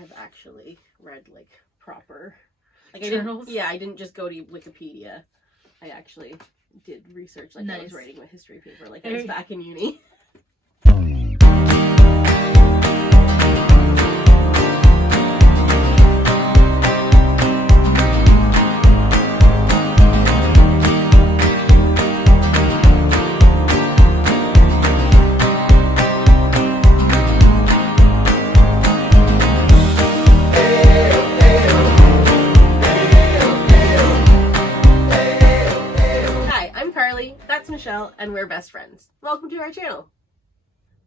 I've actually read like proper journals. I didn't just go to Wikipedia. I actually did research like I was writing a history paper, like I was back in uni. That's Michelle, and we're best friends. Welcome to our channel.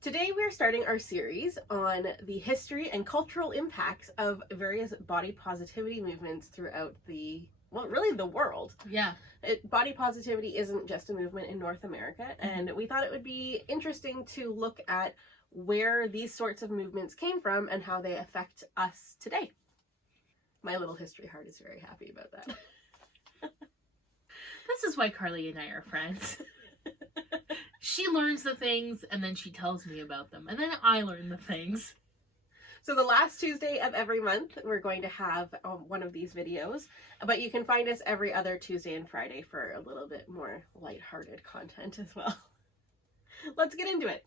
Today we are starting our series on the history and cultural impacts of various body positivity movements throughout the world. Yeah. Body positivity isn't just a movement in North America, and we thought it would be interesting to look at where these sorts of movements came from and how they affect us today. My little history heart is very happy about that. This is why Carleigh and I are friends. She learns the things and then she tells me about them. And then I learn the things. So the last Tuesday of every month, we're going to have one of these videos. But you can find us every other Tuesday and Friday for a little bit more lighthearted content as well. Let's get into it.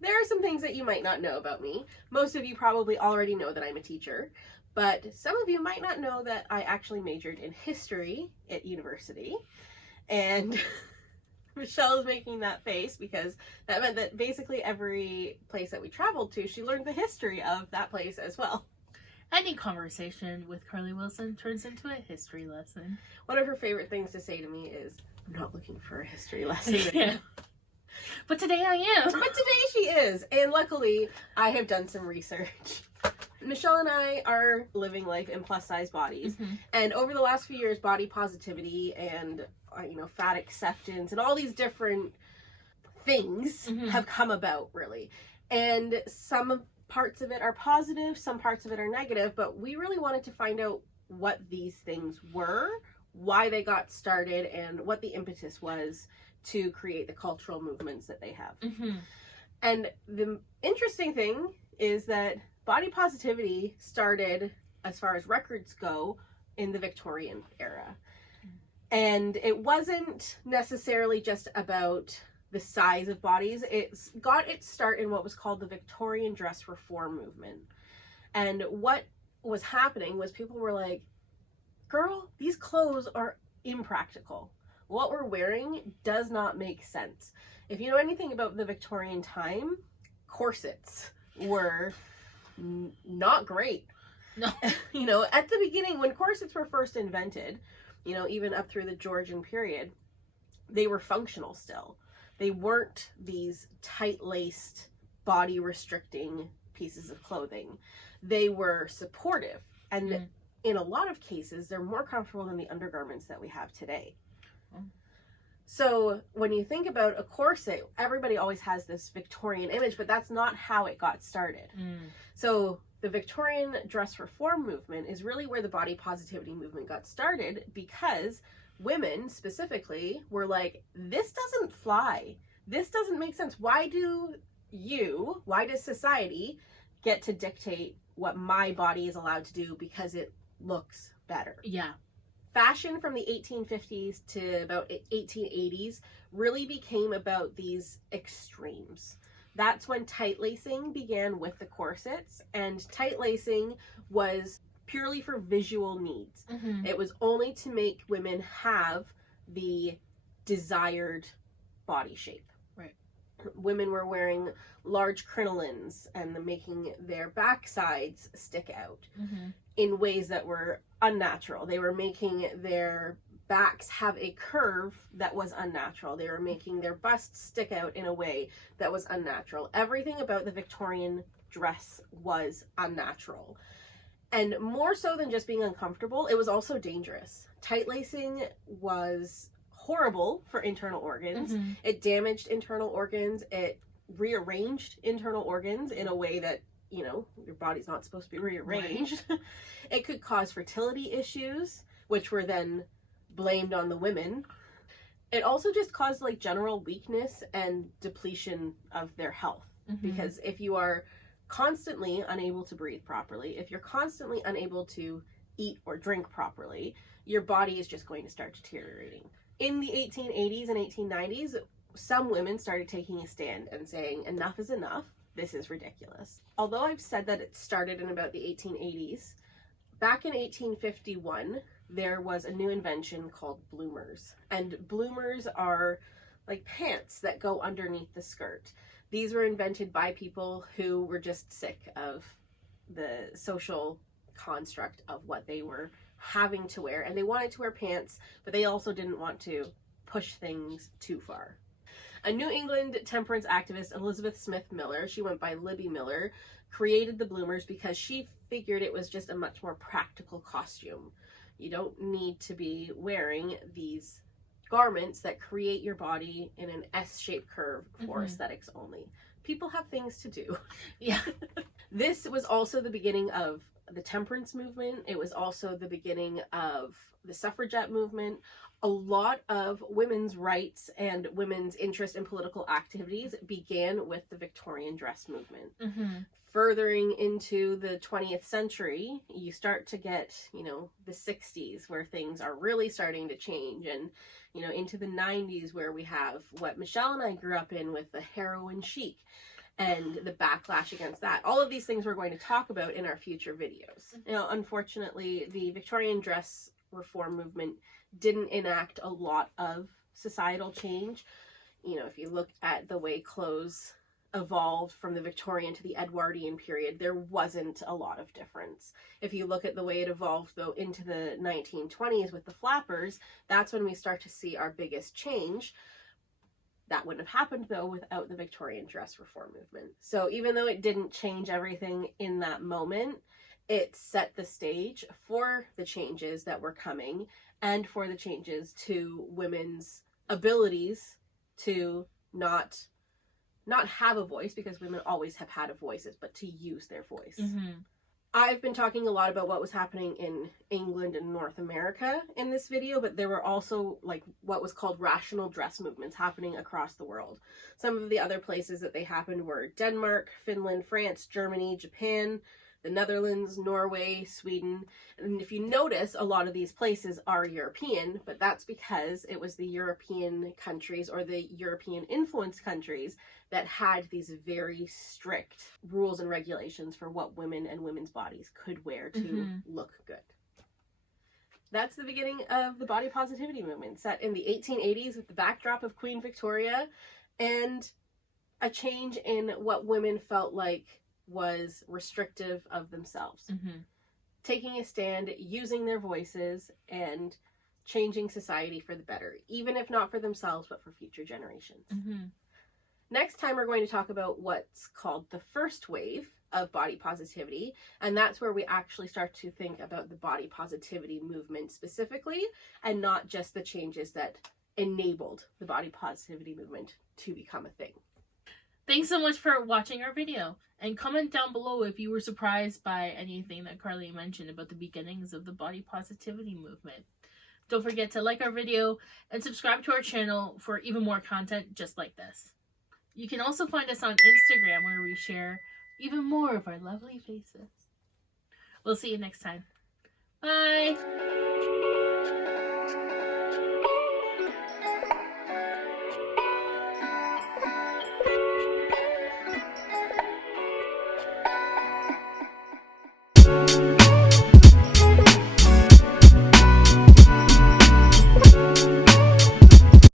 There are some things that you might not know about me. Most of you probably already know that I'm a teacher. But some of you might not know that I actually majored in history at university. And Michelle is making that face because that meant that basically every place that we traveled to, she learned the history of that place as well. Any conversation with Carleigh Wilson turns into a history lesson. One of her favorite things to say to me is, I'm not looking for a history lesson. Yeah. But today I am. But today she is. And luckily, I have done some research. Michelle and I are living life in plus-size bodies, and over the last few years, body positivity and fat acceptance and all these different things have come about, really. And some parts of it are positive, some parts of it are negative, but we really wanted to find out what these things were, why they got started, and what the impetus was to create the cultural movements that they have. And the interesting thing is that body positivity started, as far as records go, in the Victorian era. And it wasn't necessarily just about the size of bodies. It's got its start in what was called the Victorian dress reform movement. And what was happening was people were like, girl, these clothes are impractical. What we're wearing does not make sense. If you know anything about the Victorian time, corsets were not great. No. At the beginning, when corsets were first invented, even up through the Georgian period, they were functional still. They weren't these tight-laced, body-restricting pieces of clothing. They were supportive. And in a lot of cases, they're more comfortable than the undergarments that we have today. So when you think about a corset, everybody always has this Victorian image, but that's not how it got started. So the Victorian dress reform movement is really where the body positivity movement got started, because women specifically were like, this doesn't fly. This doesn't make sense. Why does society get to dictate what my body is allowed to do because it looks better? Yeah. Fashion from the 1850s to about 1880s really became about these extremes. That's when tight lacing began with the corsets, and tight lacing was purely for visual needs. It was only to make women have the desired body shape. Right. Women were wearing large crinolines and making their backsides stick out in ways that were unnatural. They were making their backs have a curve that was unnatural. They were making their busts stick out in a way that was unnatural. Everything about the Victorian dress was unnatural. And more so than just being uncomfortable, it was also dangerous. Tight lacing was horrible for internal organs. It damaged internal organs. It rearranged internal organs in a way that your body's not supposed to be rearranged. Right. It could cause fertility issues, which were then blamed on the women. It also just caused general weakness and depletion of their health. Because if you are constantly unable to breathe properly, if you're constantly unable to eat or drink properly, your body is just going to start deteriorating. In the 1880s and 1890s, some women started taking a stand and saying, enough is enough, this is ridiculous. Although I've said that it started in about the 1880s, back in 1851, there was a new invention called bloomers. And bloomers are like pants that go underneath the skirt. These were invented by people who were just sick of the social construct of what they were having to wear, and they wanted to wear pants, but they also didn't want to push things too far. A New England temperance activist, Elizabeth Smith Miller, she went by Libby Miller, created the bloomers because she figured it was just a much more practical costume. You don't need to be wearing these garments that create your body in an S-shaped curve for aesthetics only. People have things to do. Yeah. This was also the beginning of the temperance movement. It was also the beginning of the suffragette movement. A lot of women's rights and women's interest in political activities began with the Victorian dress movement. Furthering into the 20th century, you start to get, the 60s where things are really starting to change, and, into the 90s where we have what Michelle and I grew up in with the heroin chic and the backlash against that. All of these things we're going to talk about in our future videos. Unfortunately, the Victorian dress reform movement didn't enact a lot of societal change. If you look at the way clothes evolved from the Victorian to the Edwardian period, there wasn't a lot of difference. If you look at the way it evolved, though, into the 1920s with the flappers, that's when we start to see our biggest change. That wouldn't have happened, though, without the Victorian dress reform movement. So even though it didn't change everything in that moment, it set the stage for the changes that were coming and for the changes to women's abilities to not have a voice, because women always have had a voice, but to use their voice. I've been talking a lot about what was happening in England and North America in this video, but there were also what was called rational dress movements happening across the world. Some of the other places that they happened were Denmark, Finland, France, Germany, Japan, the Netherlands, Norway, Sweden. And if you notice, a lot of these places are European, but that's because it was the European countries, or the European influenced countries, that had these very strict rules and regulations for what women and women's bodies could wear to look good. That's the beginning of the body positivity movement, set in the 1880s with the backdrop of Queen Victoria, and a change in what women felt like was restrictive of themselves. Taking a stand, using their voices, and changing society for the better, even if not for themselves, but for future generations. Next time, we're going to talk about what's called the first wave of body positivity, and that's where we actually start to think about the body positivity movement specifically, and not just the changes that enabled the body positivity movement to become a thing. Thanks so much for watching our video, and comment down below if you were surprised by anything that Carleigh mentioned about the beginnings of the body positivity movement. Don't forget to like our video and subscribe to our channel for even more content just like this. You can also find us on Instagram, where we share even more of our lovely faces. We'll see you next time. Bye!